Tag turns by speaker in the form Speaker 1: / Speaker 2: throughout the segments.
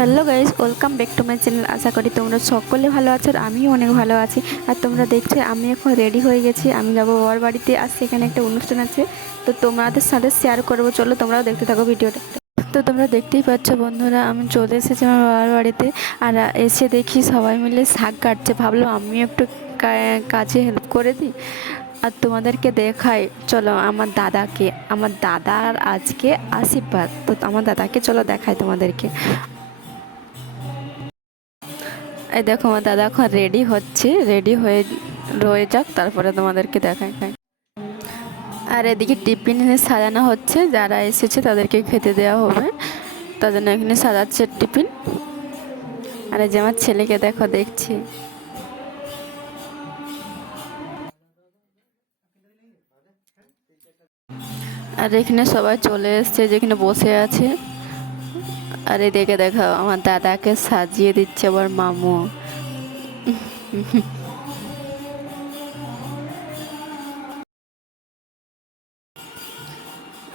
Speaker 1: Hello guys welcome back to my channel. আশা করি তোমরা সকলে ভালো আছো আর আমিও অনেক ভালো আছি। আর তোমরা দেখছ, আমি এখন রেডি হয়ে গেছি। আমি যাব বর বাড়িতে। আর সেখানে একটা অনুষ্ঠান আছে। তো তোমাদের সাথে শেয়ার করব। চলো তোমরাও দেখতে থাকো ভিডিওটা। তো তোমরা দেখতেই পাচ্ছ বন্ধুরা, আমি চলে এসেছি আমার বাবার বাড়িতে। আর এসে দেখি সবাই মিলে শাক কাটছে। ভাবলাম আমিও একটু কাজে হেল্প করে দিই। আর তোমাদেরকে দেখাই। চলো আমার দাদাকে, আমার দাদার আজকে আশীর্বাদ। তো আমার দাদাকে চলো দেখাই তোমাদেরকে। এই দেখো আমার দাদা এখন রেডি হচ্ছে রেডি হয়ে রয়ে যাক, তারপরে তোমাদেরকে দেখাই খাই আর এদিকে টিফিন সাজানো হচ্ছে, যারা এসেছে তাদেরকে খেতে দেওয়া হবে। তার জন্য এখানে সাজাচ্ছে টিফিন। আর এই যে আমার ছেলেকে দেখো, দেখছি। আর এখানে সবাই চলে এসছে, যেখানে বসে আছে। আর এদিকে দেখো, আমার দাদাকে সাজিয়ে দিচ্ছে আবার মামু।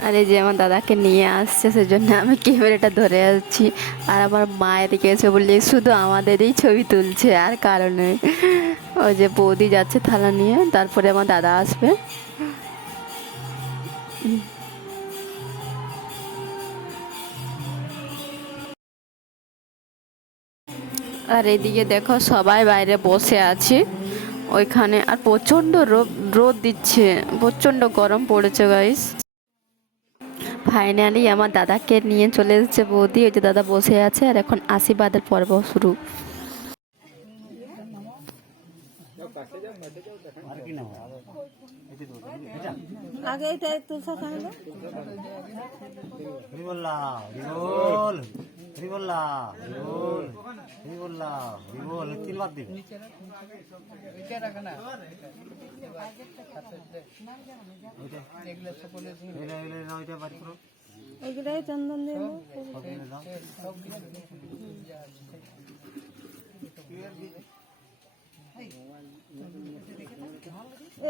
Speaker 1: আর যে আমার দাদাকে নিয়ে আসছে, সেজন্য আমি ক্যামেরাটা ধরে আছি। আর আমার মা এদিকে এসে বললে, শুধু আমাদেরই ছবি তুলছে, আর কারণে ওই যে বৌদি যাচ্ছে থালা নিয়ে, তারপরে আমার দাদা আসবে। আর এদিকে দেখো সবাই বাইরে বসে আছে। ওইখানে আর প্রচণ্ড রোদ দিচ্ছে, প্রচণ্ড গরম পড়েছে গাইস ফাইনালি আমার দাদাকে নিয়ে চলে এসেছে বৌদি, ওই যে দাদা বসে আছে, আর এখন আশীর্বাদের পর্ব শুরু।
Speaker 2: আগে এটা তুলসা তাহলে
Speaker 3: হরিবল্লা হরিবল হরিবল্লা হরিবল হরিবল্লা হরিবল তিনবার দিবে।
Speaker 2: এগুলাই চন্দন দিয়ে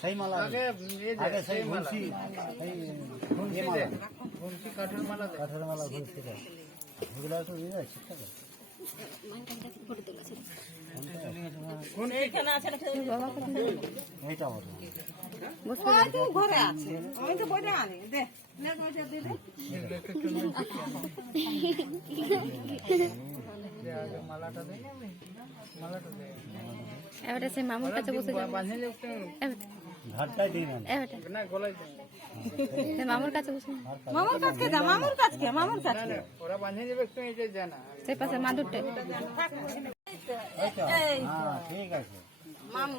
Speaker 3: সেই মালা আগে সেই ঘুনছি সেই ঘুনছি মালা কাঠের মালা কাঠের মালা ঘুনছি ওগুলো তো ইয়ে আছে ঠিক আছে। এইটা
Speaker 2: ওই তো ঘরে আছে। আমি তো বইটা আনি। দে দে দে।
Speaker 1: এবারে সে মামুর কাছে বসে যাবে। মামুর কাছে বসে
Speaker 2: মামুর কাছকে যা মামুর কাছকে মামুর কাছকে
Speaker 1: সে পাশে মাদুরটা।
Speaker 3: হ্যাঁ ঠিক আছে।
Speaker 2: মামু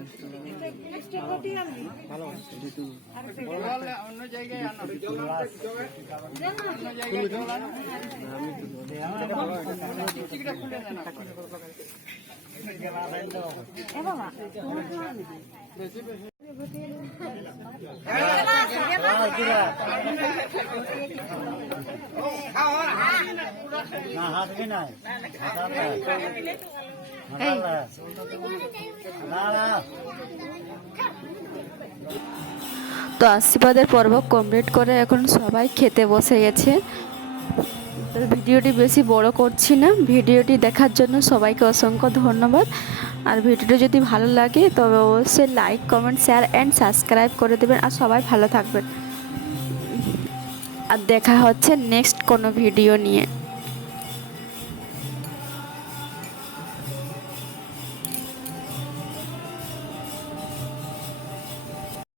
Speaker 2: আস্তে আস্তে আস্তে না হাসবি না হাসাবে হাসাবে না না
Speaker 1: তো আশীর্বাদের পর্ব কমপ্লিট করে এখন সবাই খেতে বসে গেছে। তো ভিডিওটি বেশি বড় করছি না, ভিডিওটি দেখার জন্য সবাইকে অসংখ্য ধন্যবাদ। আর ভিডিওটি যদি ভালো লাগে, তবে অবশ্যই like comment share and subscribe করে দেবেন। আর সবাই ভালো থাকবেন। আর দেখা হচ্ছে নেক্সট কোনো ভিডিও নিয়ে।